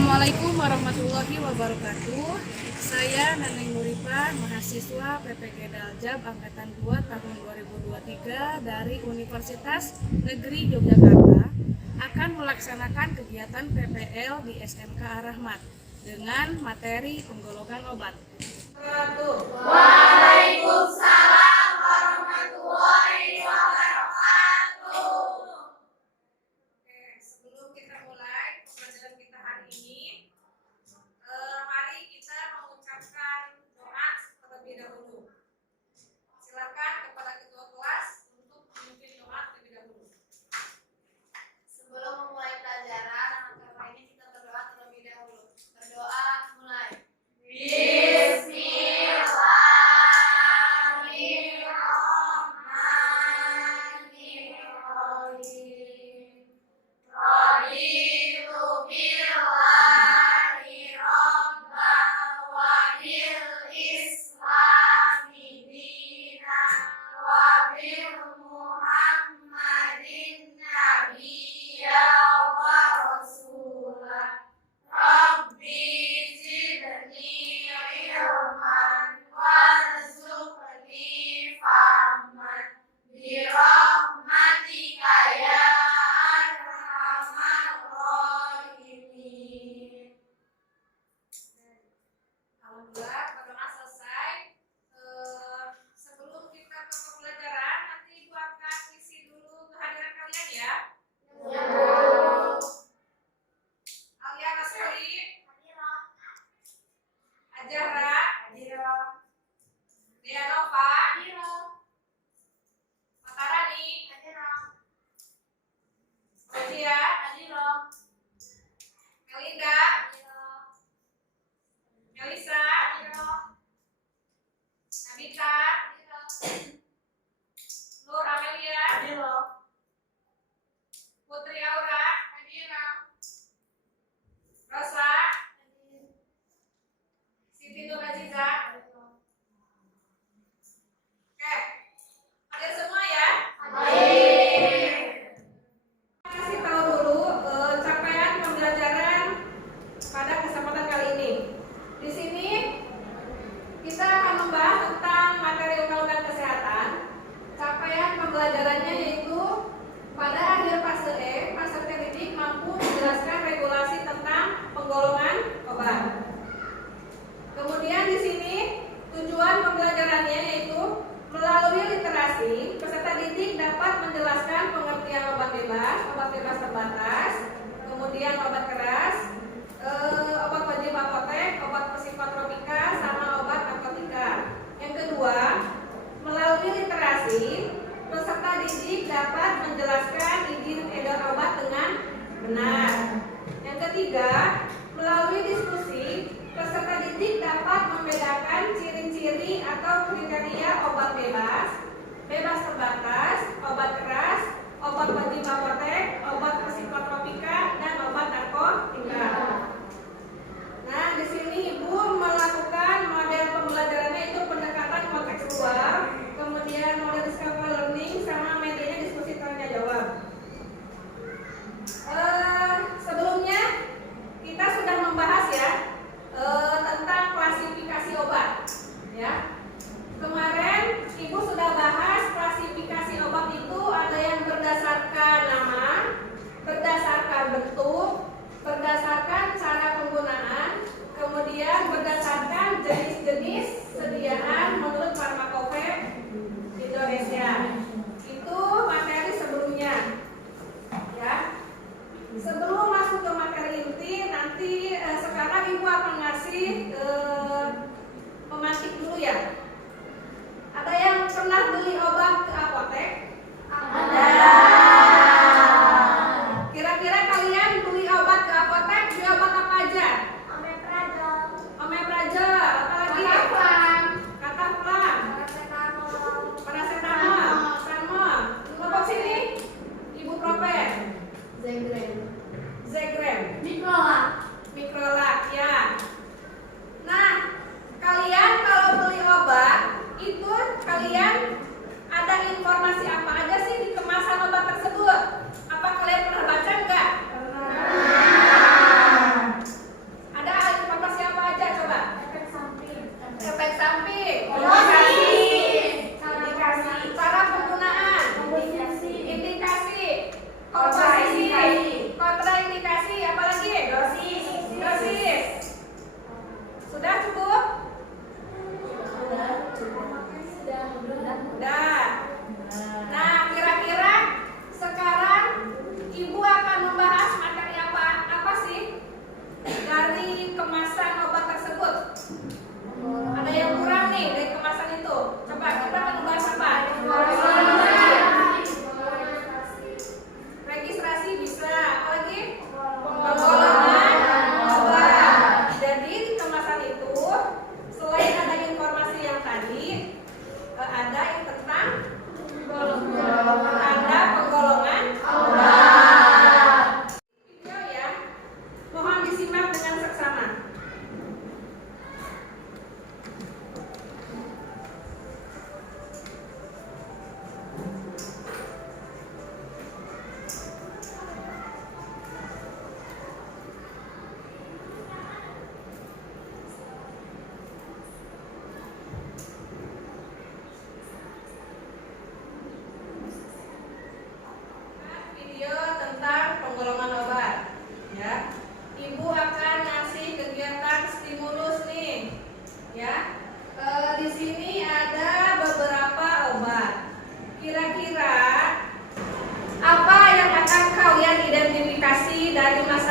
Assalamualaikum warahmatullahi wabarakatuh. Saya Neneng Nurifah, mahasiswa PPG Daljab Angkatan 2 tahun 2023 dari Universitas Negeri Yogyakarta akan melaksanakan kegiatan PPL di SMK Ar-Rahmat dengan materi penggolongan obat. Waalaikumsalam warahmatullahi wabarakatuh. Sebelum kita mulai pembelajaran kita hari ini, mari kita mengucapkan doa terlebih dahulu. Silakan kepada ketua kelas untuk memimpin doa terlebih dahulu. Sebelum memulai pelajaran, maka ini kita berdoa terlebih dahulu. Berdoa mulai. Bismillahirrahmanirrahim. Raditu billahi rabban wa bil islami dinan wa bil muhammadin nabiyya wa rasulah. Rabbi zidni ilman warzuqni fahman birahmatika ya arhamar rahimin. Alhamdulillah, pertama selesai. Sebelum kita ke pembelajaran, nanti Ibu akan isi dulu kehadiran kalian ya. Alia Nasri, Ajara, Deanova, Matarani, Ozia, Melinda, Melisa, Nabita, Nur Amelia, Putri Aura, Rosa, Siti Nur Aziza. Oke, hadir semua ya. Kasih tahu dulu capaian pembelajaran pada kesempatan kali ini. Di sini kita akan membahas tentang materi undang-undang kesehatan. Capaian pembelajarannya yaitu pada akhir fase E, peserta didik mampu menjelaskan regulasi tentang penggolongan obat. Kemudian di sini tujuan pembelajarannya yaitu melalui literasi, peserta didik dapat menjelaskan pengertian obat bebas terbatas, kemudian obat keras, obat wajib apotek, obat psikotropika, sama obat narkotika. Yang kedua, melalui literasi, peserta didik dapat menjelaskan izin edar obat dengan benar. Yang ketiga, melalui diskusi, peserta didik dapat membedakan ciri-ciri atau kriteria obat bebas terbatas, obat keras, obat wajib apotek, obat psikotropika, dan obat narkotika. Nah, di sini Ibu melakukan model pembelajarannya itu pendekatan kontekstual, kemudian model discovery learning, sama medianya diskusi tanya jawab. Sebelumnya kita sudah membahas ya tentang klasifikasi obat. Ya, kemarin Ibu sudah bahas klasifikasi obat itu ada yang berdasarkan nama, berdasarkan bentuk, berdasarkan cara penggunaan, kemudian berdasarkan jenis-jenis sediaan menurut Farmakope Indonesia. Itu materi sebelumnya. Ya. Sebelum masuk ke materi inti, nanti sekarang Ibu akan ngasih pemantik dulu ya. Ada yang pernah beli obat ke apotek? Ada. Kira-kira kalian beli obat ke apotek, beli obat apa aja? Omeprazol, apalagi? Kataplan, paracetamol, Sanmol. Kelompok sini, ibuprofen, Zegram, Mikrolak, ya. Nah, kalian kalau beli obat itu kalian ada informasi apa aja sih di kemasan obat tersebut? Apa kalian pernah baca enggak?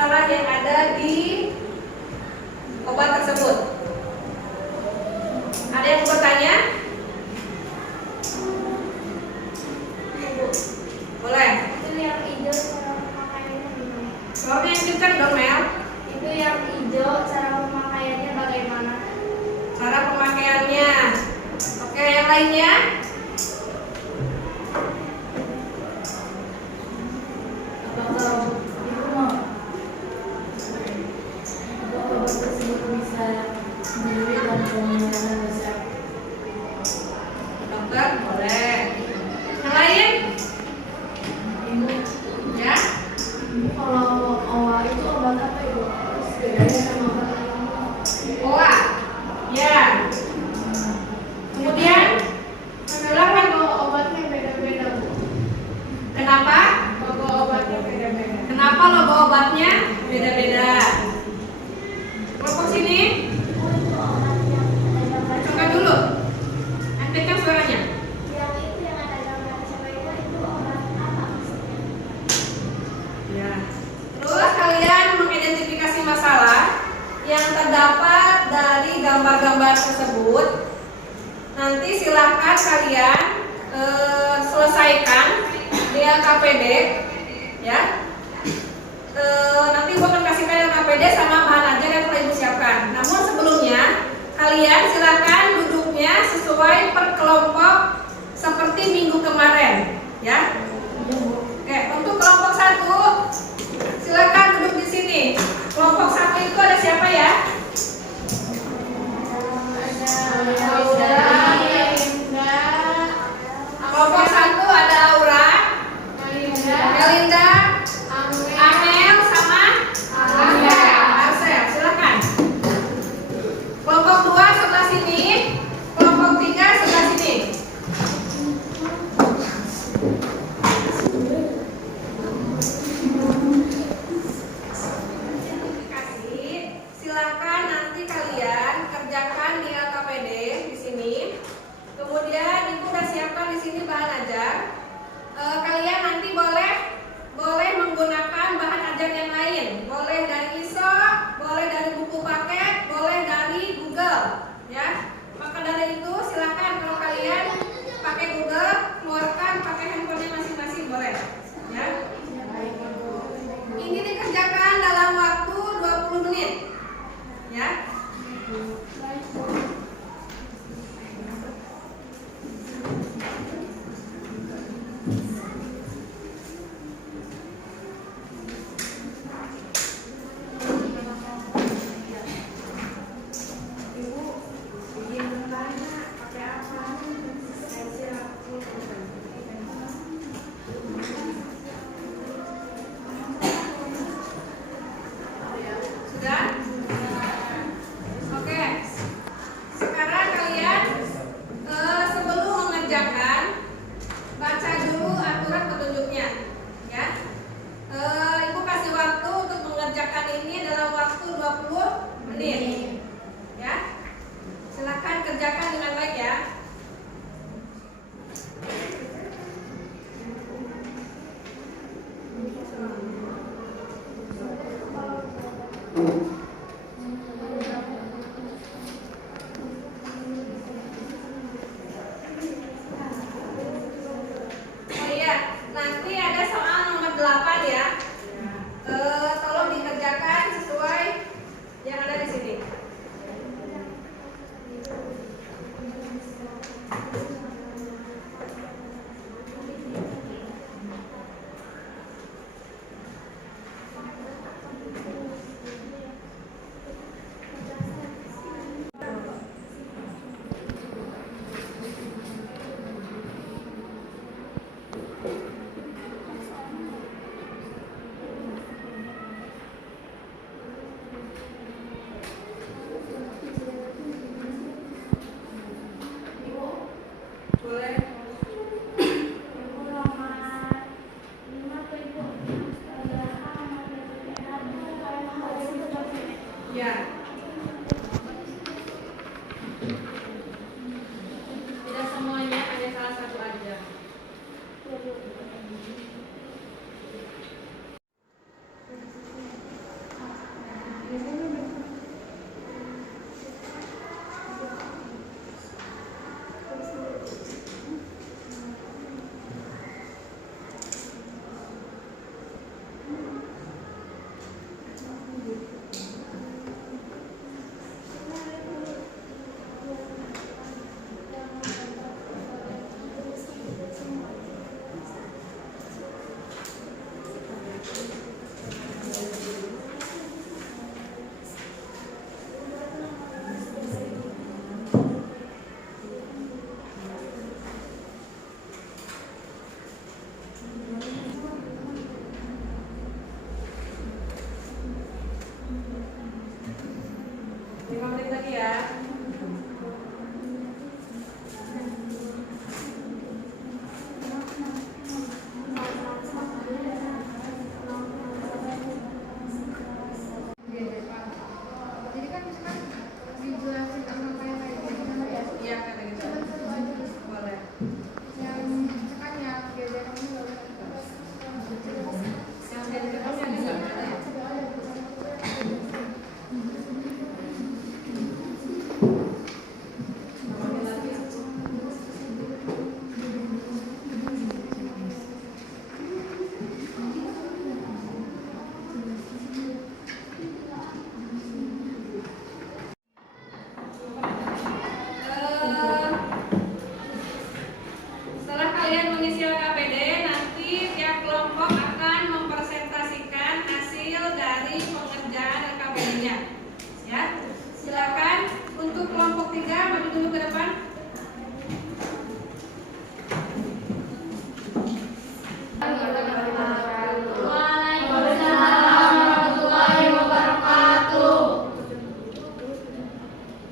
masalah yang ada di obat tersebut. Ada yang mau bertanya? Boleh. Itu yang hijau cara pemakaiannya gimana? Suaranya yang kencang dong, Mel. Itu yang hijau cara pemakaiannya bagaimana? Cara pemakaiannya. Oke, yang lainnya? Apakah obat tersebut bisa sendiri dan penggunaan besar? Dokter, boleh. Yang lain? Ya? Kalau obat itu obat apa ibu? Terus bedanya sama obat lain? OA. Ya. Kemudian, silakan. Kalau obatnya beda-beda bu. Kenapa? Logo obatnya beda-beda. Kenapa logo obatnya beda-beda? Kelompok sini, Oh itu obat yang ada gambar. coba dulu. Hentikan suaranya. Yang itu yang ada gambar cewek itu obat apa maksudnya? Ya. Terus kalian mengidentifikasi masalah yang terdapat dari gambar-gambar tersebut. Nanti silahkan kalian selesaikan di LKPD, ya. Nanti gua akan kasihkan LKPD sama bahan ajar yang telah ibu siapkan. Namun sebelumnya kalian silahkan duduknya sesuai per kelompok seperti minggu kemarin, ya. Oke, untuk kelompok 1 silakan duduk di sini. Kelompok 1 itu ada siapa ya? Kelompok 1 ada Aura, Melinda, Amel sama Arsel. Silakan. Kelompok 2 sebelah sini, kelompok 3 sebelah sini. Silakan nanti kalian kerjakan di LKPD di sini. Kemudian ibu udah siapkan di sini bahan ajar. Kalian nanti boleh menggunakan bahan ajar yang lain. Boleh dari ISO, boleh dari buku paket, boleh dari Google, ya. Maka dari itu silakan kalau kalian pakai Google, keluarkan pakai handphonenya masing-masing boleh, ya. Ini dikerjakan dalam waktu 20 menit, ya. Sudah? Oke. Sekarang kalian sebelum mengerjakan baca dulu aturan petunjuknya, ya. Ibu kasih waktu untuk mengerjakan ini dalam waktu 20 menit. Ya. Silakan kerjakan dengan baik ya. Oh iya, nanti ada soal nomor 8 ya. Tolong dikerjakan sesuai yang ada di sini. Boleh. Ya. Tidak semuanya, hanya salah satu aja. ya. Jadi kan misalkan dijelasin apa yang kayak gitu ya. Iya kata gitu. Boleh. Yang misalkan yang diajarin ini nggak usah. Yang dari depan yang bisa ada ya. Setelah kalian mengisi LKPD, nanti tiap kelompok akan mempresentasikan hasil dari pengerjaan LKPD-nya. Ya, silakan untuk kelompok 3 maju dulu ke depan.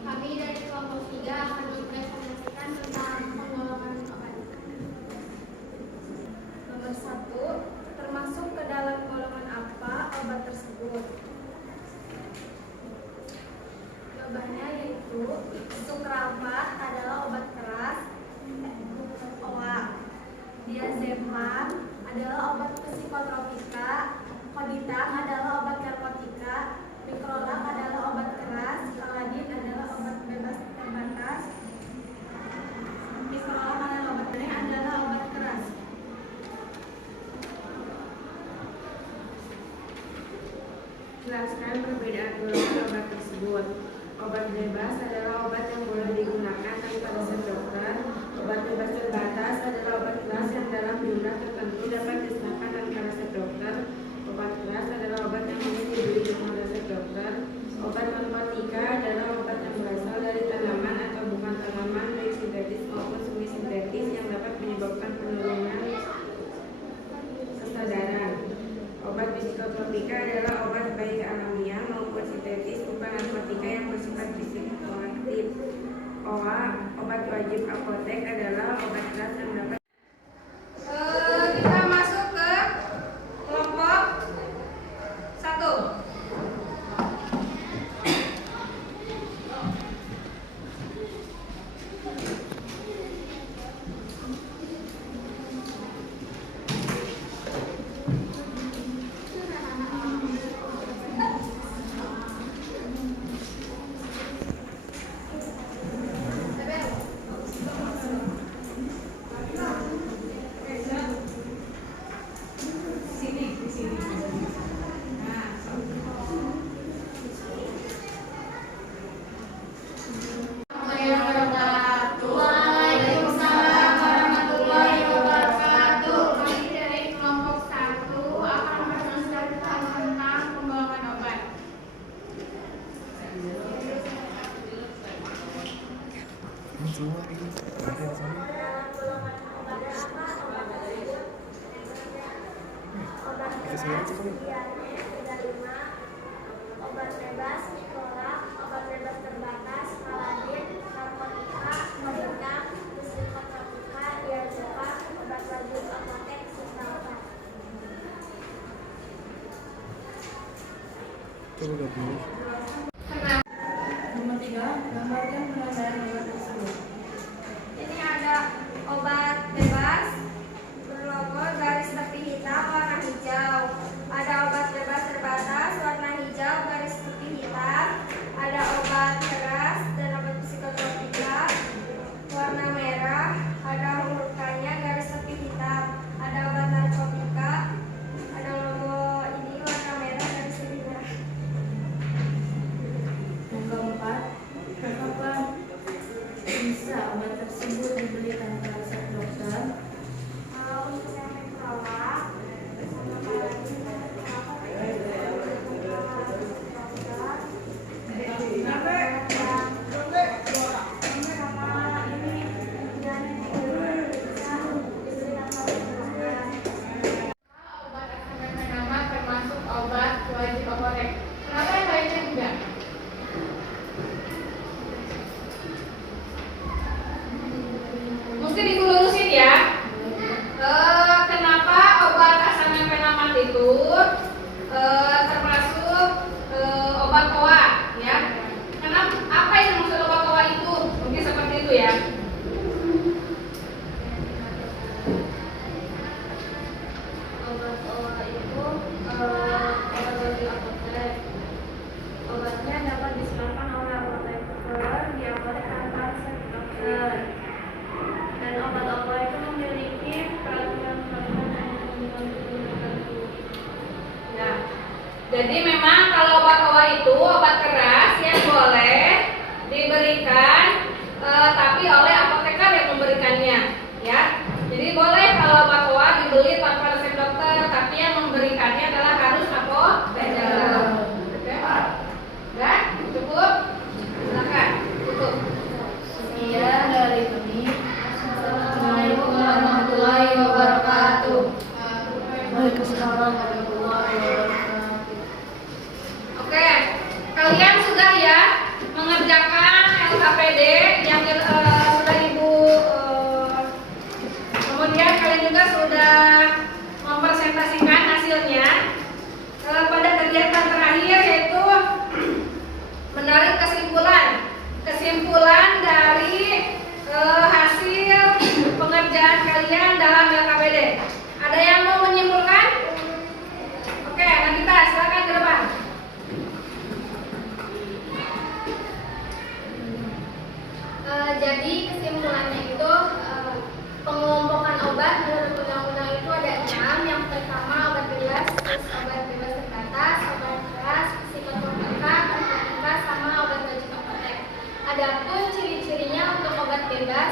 Kami dari kelompok 3 akan mempresentasikan tentang penggolongan obat. Nomor 1, termasuk ke dalam golongan apa obat tersebut? Jawabannya yaitu sukrapat adalah obat keras, OA. Diazepam adalah obat psikotropika, koditam adalah obat narkotika, mikrolam adalah obat keras, paladin adalah obat bebas terbatas, mikrolam adalah obat keras, adalah obat keras. Jelaskan perbedaan golongan obat tersebut. Obat bebas adalah obat yang boleh digunakan tanpa resep dokter. Obat bebas terbatas adalah obat keras yang dalam jumlah tertentu dapat disediakan tanpa resep dokter. Obat keras adalah obat yang hanya dibeli dengan resep dokter. Obat narkotika adalah obat yang berasal dari tanaman atau bukan tanaman, baik sintetis maupun semi sintetis, yang dapat menyebabkan penurunan kesadaran. Obat psikotropika adalah obat baik alamiah maupun sintetis, bukan narkotika yang bersifat psikoaktif. OA, obat wajib apotek, adalah obat keras yang dapat Kita masuk ke kelompok 1. Waalaikumsalam warahmatullahi wabarakatuh. Kami dari kelompok 1 akan mempresentasikan tentang penggolongan obat. Obat bebas, mikrolam, obat bebas terbatas, paladin, narkotika, koditam, psikotropika, diazepam, obat wajib apotek, sukrapat. Nomor 3, gambarkan penandaan obat tersebut. Ini ada obat bebas berlogo garis tepi hitam warna hijau. Ada obat bebas terbatas warna hijau garis tepi hitam. Ada obat keras dan obat psikotropika warna merah. Ada hurufnya garis tepi hitam. Ada obat narkotika. Ada logo ini warna merah garis tepi merah. Yang keempat, kapan bisa obat tersebut dibeli tanpa resep dokter? Untuk yang mikrolam sama paladin obat akan nama termasuk obat wajib apotek. Kenapa yang lainnya tidak? Jadi memang kalau obat OA itu obat keras yang boleh diberikan tapi oleh apoteker yang memberikannya, ya. Jadi boleh kalau obat OA dibeli tanpa resep dokter, tapi yang memberikannya adalah harus apoteker. Oke? Ya, cukup. Silakan tutup. Sekian dari kami. Assalamualaikum warahmatullahi wabarakatuh. Waalaikumsalam warahmatullahi wabarakatuh. Oke, kalian sudah ya mengerjakan LKPD yang sudah Ibu kemudian kalian juga sudah mempresentasikan hasilnya pada kegiatan terakhir, yaitu menarik kesimpulan dari hasil pengerjaan kalian dalam LKPD. Ada yang mau menyimpulkan? Oke, Nagita, silakan ke depan. Jadi kesimpulannya itu pengelompokan obat menurut undang-undang itu ada 6. Yang pertama obat bebas, terus obat bebas terbatas, obat keras, psikotropika, narkotika, sama obat wajib apotek. Adapun ciri-cirinya untuk obat bebas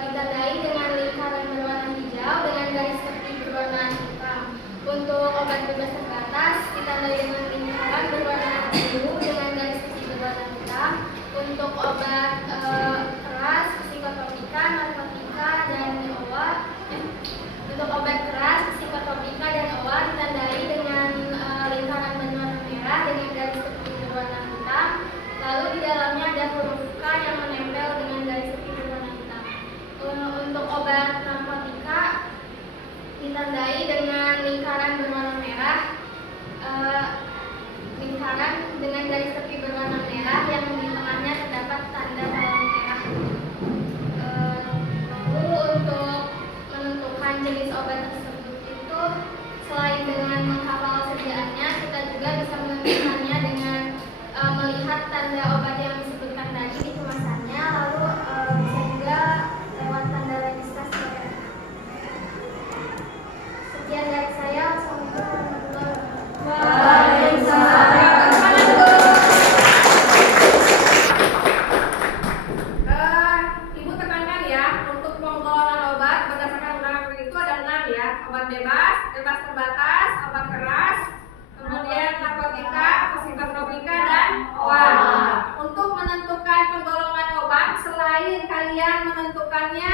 ditandai dengan lingkaran berwarna hijau dengan garis tepi berwarna hitam. Untuk obat bebas terbatas ditandai dengan lingkaran berwarna biru dengan garis tepi berwarna hitam. Untuk obat keras, psikotropika, narkotika, dan OA. Untuk obat keras, psikotropika, dan OA ditandai dengan lingkaran berwarna merah dengan garis tepi berwarna hitam. Lalu di dalamnya ada huruf K yang menempel dengan garis tepi berwarna hitam. Untuk obat narkotika ditandai dengan lingkaran berwarna merah, lingkaran dengan garis tepi berwarna merah yang di tengahnya terdapat tanda bawang merah. Lalu untuk menentukan jenis obat tersebut itu selain dengan menghafal sediaannya, kita juga bisa menentukannya dengan melihat tanda obat yang disebutkan tadi di kemasannya, lalu bisa juga lewat tanda registrasi. Sekian dari saya. Assalamualaikum warahmatullahi wabarakatuh. Ibu tekankan ya, untuk penggolongan obat berdasarkan undang-undang itu ada 6 ya. Obat bebas, bebas terbatas, obat keras, kemudian narkotika, psikotropika, dan OA. Untuk menentukan penggolongan obat, selain kalian menentukannya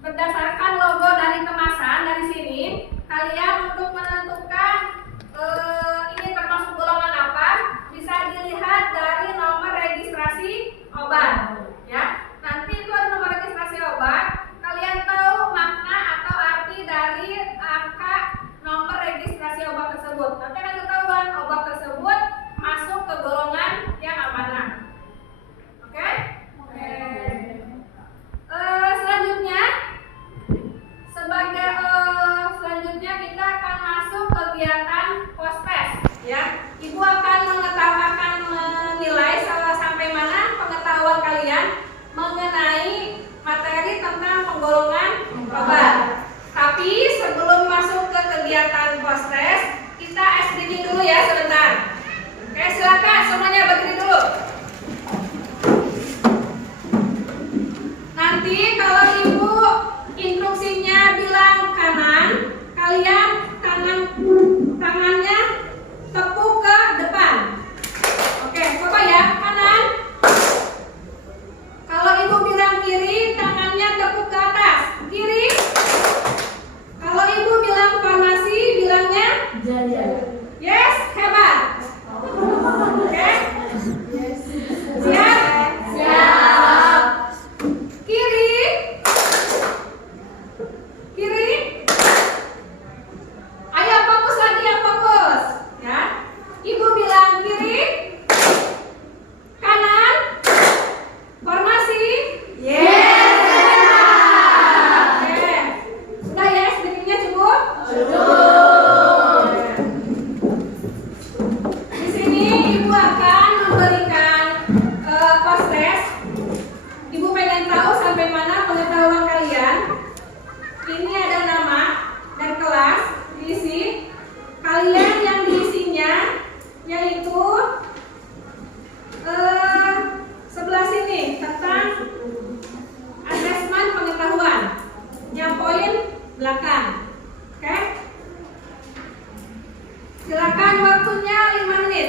berdasarkan logo dari kemasan dari sini, kalian untuk menentukan ini termasuk golongan apa bisa dilihat dari nomor registrasi obat, ya. Nanti itu ada nomor registrasi obat, kalian tahu makna atau arti dari angka nomor registrasi obat tersebut. Nanti akan ketahuan obat tersebut masuk ke golongan yang mana. Oke? Selanjutnya kita akan masuk kegiatan pospes, ya. Ibu akan menilai sampai mana pengetahuan kalian mengenai materi tentang penggolongan obat. Tapi sebelum masuk ke kegiatan pospes, kita SDG dulu ya sebentar. Oke, silakan semuanya berdiri dulu. Nanti kalau ibu instruksinya bilang kanan, kalian tangannya tepuk ke depan. Oke, coba ya, kanan. Kalau ibu bilang kiri, tangannya tepuk ke atas. Kiri. Kalau ibu bilang farmasi, bilangnya yes, hebat. Oke. Siap? Siap. Kiri. 5 menit.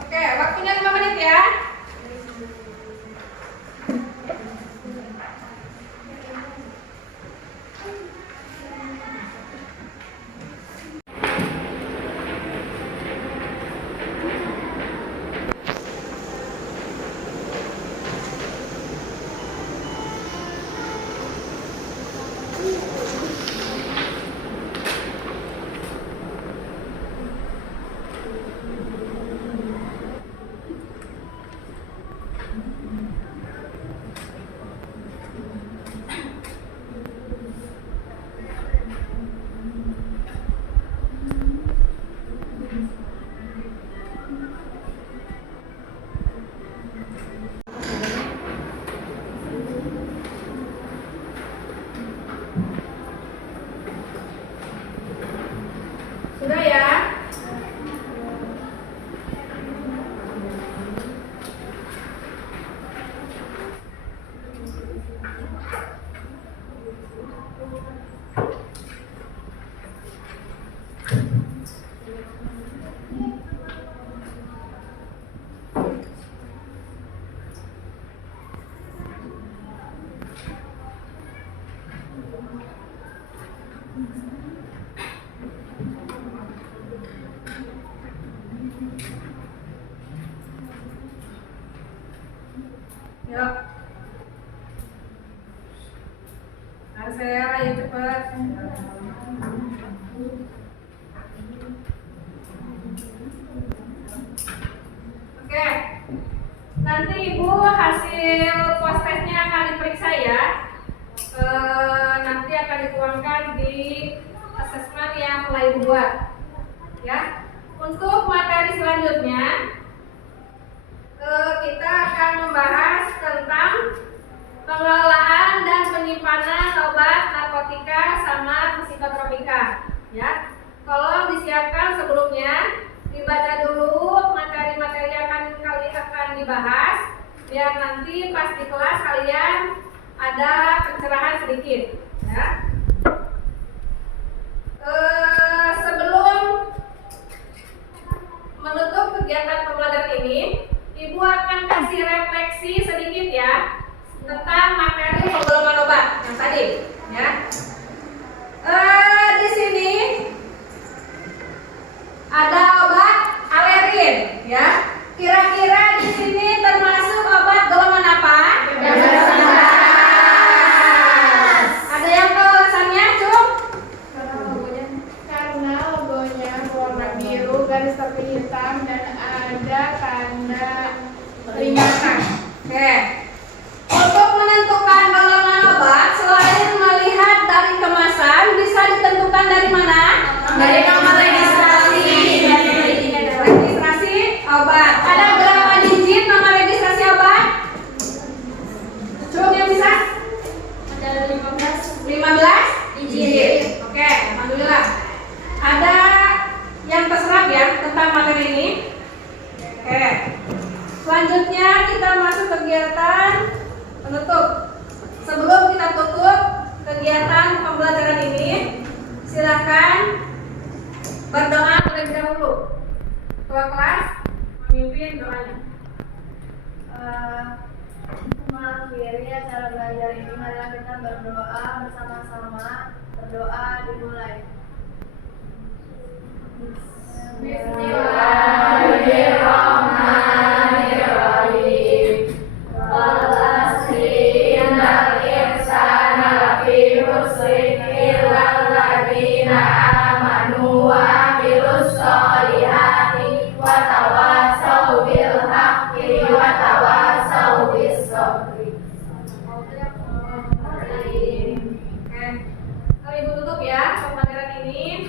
Oke, waktunya 5 menit ya. Sudah ya? Yuk. Saya ayo cepat. Oke. Nanti Ibu hasil postesnya akan diperiksa ya. Nanti akan dituangkan di asesmen yang telah Ibu buat. Ya. Untuk materi selanjutnya kita akan membahas tentang pengelolaan dan penyimpanan obat narkotika sama psikotropika. Ya, tolong disiapkan sebelumnya, dibaca dulu materi-materi yang akan dibahas, biar nanti pas di kelas kalian ada pencerahan sedikit. Ya. Sebelum menutup kegiatan pembelajaran ini, Ibu akan kasih refleksi sedikit ya tentang materi penggolongan obat yang tadi, ya. Di sini ada obat alerin, ya. Kira-kira di sini termasuk obat golongan apa? Ada yang tahu alasannya, Cum? Karena logonya warna biru, garis tepi hitam, dan ada tanda peringatan. Oke. Untuk menentukan golongan obat, selain melihat dari kemasan, bisa ditentukan dari mana? Dari nomor registrasi. Registrasi obat. Ada berapa digit nomor registrasi obat? Cukup yang bisa? Ada 15 digit. Oke, alhamdulillah. Ada yang terserap ya tentang materi ini? Oke. Selanjutnya kita masuk kegiatan penutup. Sebelum kita tutup kegiatan pembelajaran ini, silakan berdoa terlebih dahulu. Ketua kelas memimpin doanya. Mengakhiri acara belajar ini, marilah kita berdoa bersama-sama. Berdoa dimulai. Bismillahirrahmanirrahim. Walasinal insana lafi khusrin illal ladzina amanu wa amilus sholihati wa tawassaw bil haqqi wa tawassaw bis sabri. Oke, kalau Ibu tutup ya pembelajaran ini.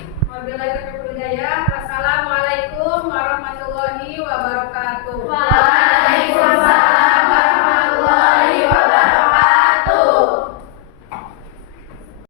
Wassalamualaikum warahmatullahi wabarakatuh.